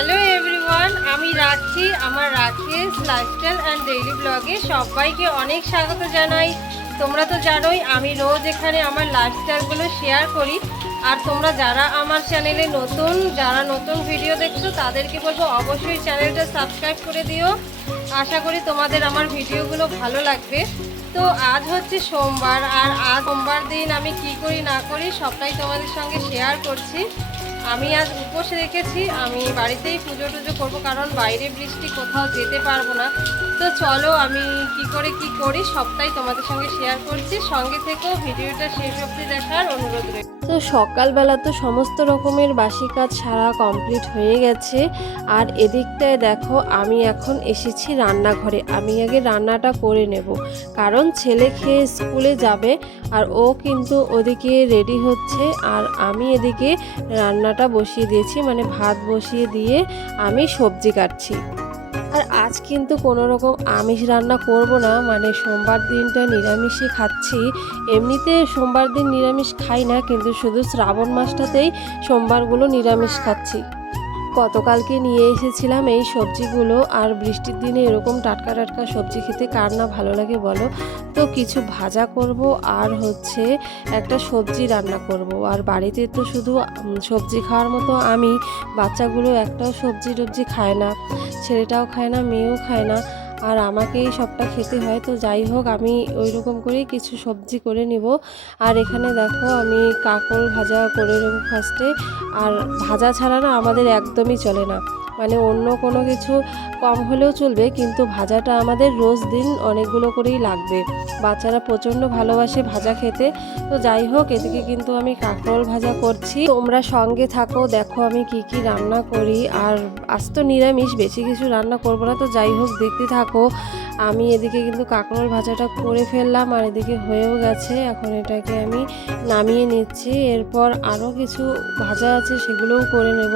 Hello everyone, আমি রাখছি আমার রাখিস লাইফস্টাইল অ্যান্ড ডেইলি ব্লগে সবাইকে অনেক স্বাগত জানাই। তোমরা তো জানোই আমি রোজ এখানে আমার লাইফস্টাইলগুলো শেয়ার করি। আর তোমরা যারা আমার চ্যানেলে যারা নতুন ভিডিও দেখছো তাদেরকে বলবো অবশ্যই চ্যানেলটা সাবস্ক্রাইব করে দিও। আশা করি তোমাদের আমার ভিডিওগুলো ভালো লাগবে। তো আজ হচ্ছে সোমবার, আর আজ সোমবার দিন আমি কি করি না করি সবটাই তোমাদের সঙ্গে শেয়ার করছি। আমি আজ উপোস রেখেছি, আমি বাড়িতেই পুজো টুজো করবো, কারণ বাইরে বৃষ্টি, কোথাও যেতে পারবো না। তো চলো আমি কি করি সবটাই তোমাদের সঙ্গে শেয়ার করছি। সঙ্গে থেকেও ভিডিওটা শেষ অবধি দেখার অনুরোধ রইল। তো সকালবেলা তো সমস্ত রকমের বাসি কাজ সারা কমপ্লিট হয়ে গেছে। আর এদিকটায় দেখো আমি এখন এসেছি রান্নাঘরে। আমি আগে রান্নাটা করে নেব, কারণ ছেলে খেয়ে স্কুলে যাবে আর ও কিন্তু ওদিকে রেডি হচ্ছে। আর আমি এদিকে রান্নাটা বসিয়ে দিয়েছি, মানে ভাত বসিয়ে দিয়ে আমি সবজি কাটছি। আর আজ কিন্তু কোনো রকম আমিষ রান্না করব না, মানে সোমবার দিনটা নিরামিষই খাচ্ছি। এমনিতে সোমবার দিন নিরামিষ খাই না, কিন্তু শুধু শ্রাবণ মাসটাতেই সোমবারগুলো নিরামিষ খাচ্ছি। গতকালকে নিয়ে এসেছিলাম এই সবজিগুলো, আর বৃষ্টির দিনে এরকম টাটকা টাটকা সবজি খেতে কার না ভালো লাগে বলো। তো কিছু ভাজা করব আর হচ্ছে একটা সবজি রান্না করব। আর বাড়িতে তো শুধু সবজি খাওয়ার মতো আমি, বাচ্চাগুলো একটাও সবজি টবজি খায় না, ছেলেটাও খায় না, মেয়েও খায় না, আর আমাকেই সবটা খেতে হয়। তো যাই হোক, আমি ওই রকম করেই কিছু সবজি করে নিব। আর এখানে দেখো আমি কাঁকরোল ভাজা করে নেব ফার্স্টে। আর ভাজা ছাড়া না আমাদের একদমই চলে না, মানে অন্য কোনো কিছু কম হলেও চলবে, কিন্তু ভাজাটা আমাদের রোজ দিন অনেকগুলো করেই লাগবে। বাচ্চারা প্রচণ্ড ভালোবাসে ভাজা খেতে। তো যাই হোক, এদিকে কিন্তু আমি কাঁকরোল ভাজা করছি, তোমরা সঙ্গে থাকো, দেখো আমি কি রান্না করি। আর আজ তো নিরামিষ, বেশি কিছু রান্না করবো না। তো যাই হোক, দেখতে থাকো। আমি এদিকে কিন্তু কাঁকরোল ভাজাটা করে ফেললাম, আর এদিকে হয়েও গেছে। এখন এটাকে আমি নামিয়ে নিচ্ছি। এরপর আরও কিছু ভাজা আছে, সেগুলোও করে নেব।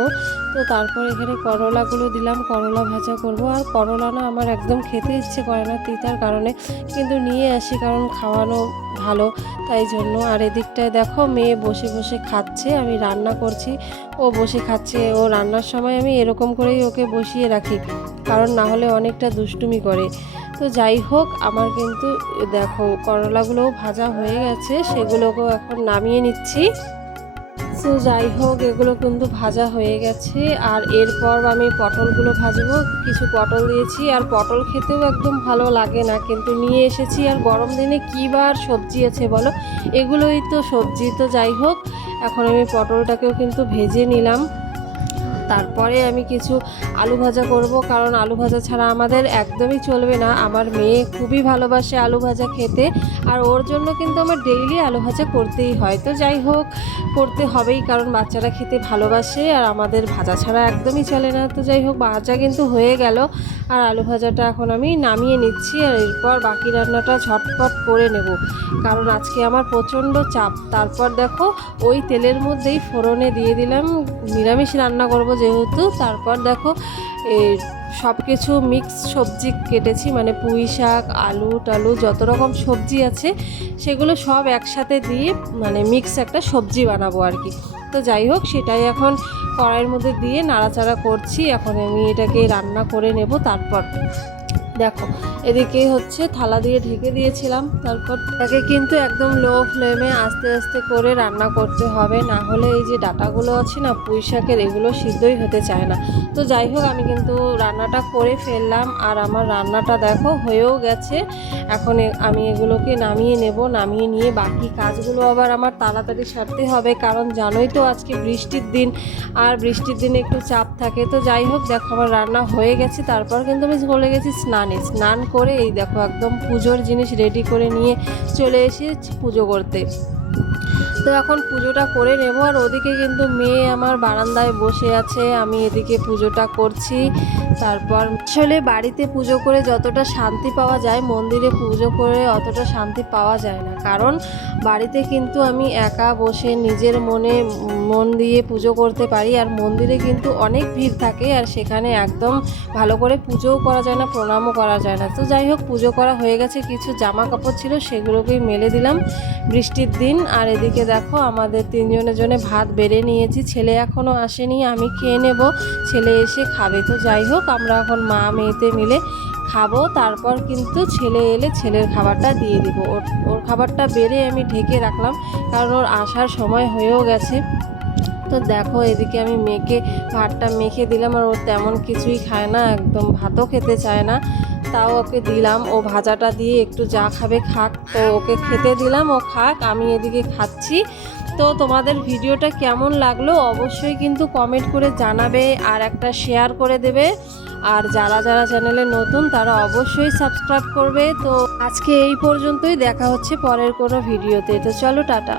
তো তারপর এখানে করলাগুলো দিলাম, করলা ভাজা করব। আর করলা না আমার একদম খেতে ইচ্ছে করে না তিতার কারণে, কিন্তু নিয়ে আসি কারণ খাওয়ানো ভালো, তাই জন্য। আর এদিকটায় দেখো মেয়ে বসে বসে খাচ্ছে, আমি রান্না করছি, ও বসে খাচ্ছে। ও রান্নার সময় আমি এরকম করেই ওকে বসিয়ে রাখি, কারণ না হলে অনেকটা দুষ্টুমি করে। তো যাই হোক, আমার কিন্তু দেখো করলাগুলোও ভাজা হয়ে গেছে, সেগুলোকেও এখন নামিয়ে নিচ্ছি। তো যাই হোক, এগুলো কিন্তু ভাজা হয়ে গেছে। আর এরপর আমি পটলগুলো ভাজবো। কিছু পটল দিয়েছি, আর পটল খেতেও একদম ভালো লাগে না, কিন্তু নিয়ে এসেছি। আর গরম দিনে কী বার সবজি আছে বলো, এগুলোই তো সবজি। তো যাই হোক, এখন আমি পটলটাকেও কিন্তু ভেজে নিলাম। তারপরে আমি কিছু আলু ভাজা করব, কারণ আলু ভাজা ছাড়া আমাদের একদমই চলবে না। আমার মেয়ে খুবই ভালোবাসে আলু ভাজা খেতে, আর ওর জন্য কিন্তু আমার ডেইলি আলু ভাজা করতেই হয়। তো যাই হোক, করতে হবেই, কারণ বাচ্চারা খেতে ভালোবাসে, আর আমাদের ভাজা ছাড়া একদমই চলে না। তো যাই হোক, ভাজা কিন্তু হয়ে গেল, আর আলু ভাজাটা এখন আমি নামিয়ে নিচ্ছি। আর এরপর বাকি রান্নাটা ঝটপট করে নেব, কারণ আজকে আমার প্রচণ্ড চাপ। তারপর দেখো ওই তেলের মধ্যেই ফোড়নে দিয়ে দিলাম, নিরামিষ রান্না করব যেহেতু। তারপর দেখো সব কিছু মিক্স সবজি কেটেছি, মানে পুঁই শাক, আলু টালু, যত রকম সবজি আছে সেগুলো সব একসাথে দিয়ে মানে মিক্স একটা সবজি বানাবো আর কি। তো যাই হোক, সেটাই এখন কড়াইয়ের মধ্যে দিয়ে নাড়াচাড়া করছি। এখন আমি এটাকে রান্না করে নেব। তারপর দেখো এদিকে হচ্ছে থালা দিয়ে ঢেকে দিয়েছিলাম, তারপর তাকে কিন্তু একদম লো ফ্লেমে আস্তে আস্তে করে রান্না করতে হবে, না হলে এই যে ডাঁটাগুলো আছে না পুঁই শাকের, এগুলো সিদ্ধই হতে চায় না। তো যাই হোক, আমি কিন্তু রান্নাটা করে ফেললাম, আর আমার রান্নাটা দেখো হয়েও গেছে। এখন আমি এগুলোকে নামিয়ে নেব। নামিয়ে নিয়ে বাকি কাজগুলো আবার আমার তাড়াতাড়ি সারতে হবে, কারণ জানোই তো আজকে বৃষ্টির দিন, আর বৃষ্টির দিনে একটু চাপ থাকে। তো যাই হোক, দেখো আমার রান্না হয়ে গেছে। তারপর কিন্তু আমি চলে গেছি স্নান করে, এই দেখো একদম পুজোর জিনিস রেডি করে নিয়ে চলে এসেছি পুজো করতে। তো এখন পুজোটা করে নেব। আর ওদিকে কিন্তু মেয়ে আমার বারান্দায় বসে আছে, আমি এদিকে পুজোটা করছি। তারপর আসলে বাড়িতে পুজো করে যতটা শান্তি পাওয়া যায়, মন্দিরে পুজো করে অতটা শান্তি পাওয়া যায় না, কারণ বাড়িতে কিন্তু আমি একা বসে নিজের মন দিয়ে পুজো করতে পারি, আর মন্দিরে কিন্তু অনেক ভিড় থাকে, আর সেখানে একদম ভালো করে পুজোও করা যায় না, প্রণামও করা যায় না। তো যাই হোক, পুজো করা হয়ে গেছে। কিছু জামা কাপড় ছিল, সেগুলোকেই মেলে দিলাম, বৃষ্টির দিন। আর এদিকে দেখো আমাদের তিনজনের জন্য ভাত বেড়ে নিয়েছি, ছেলে এখনও আসেনি, আমি খেয়ে নেব, ছেলে এসে খাবে। তো যাই হোক আমরা এখন মা মেয়েতে মিলে খাবো, তারপর কিন্তু ছেলে এলে ছেলের খাবারটা দিয়ে দিব। ওর খাবারটা বেড়ে আমি ঢেকে রাখলাম, কারণ ওর আসার সময় হয়েও গেছে। তো দেখো এদিকে আমি ভাতটা মেখে দিলাম, আর ও তেমন কিছুই খায় না, একদম ভাতও খেতে চায় না, তাও ওকে দিলাম। ও ভাজাটা দিয়ে একটু যা খাবে খাক, তো ওকে খেতে দিলাম, ও খাক, আমি এদিকে খাচ্ছি। তো তোমাদের ভিডিওটা কেমন লাগলো অবশ্যই কিন্তু কমেন্ট করে জানাবে, আর একটা শেয়ার করে দেবে। আর যারা যারা চ্যানেলে নতুন তারা অবশ্যই সাবস্ক্রাইব করবে। তো আজকে এই পর্যন্তই, দেখা হচ্ছে পরের কোনো ভিডিওতে। তো চলো টাটা।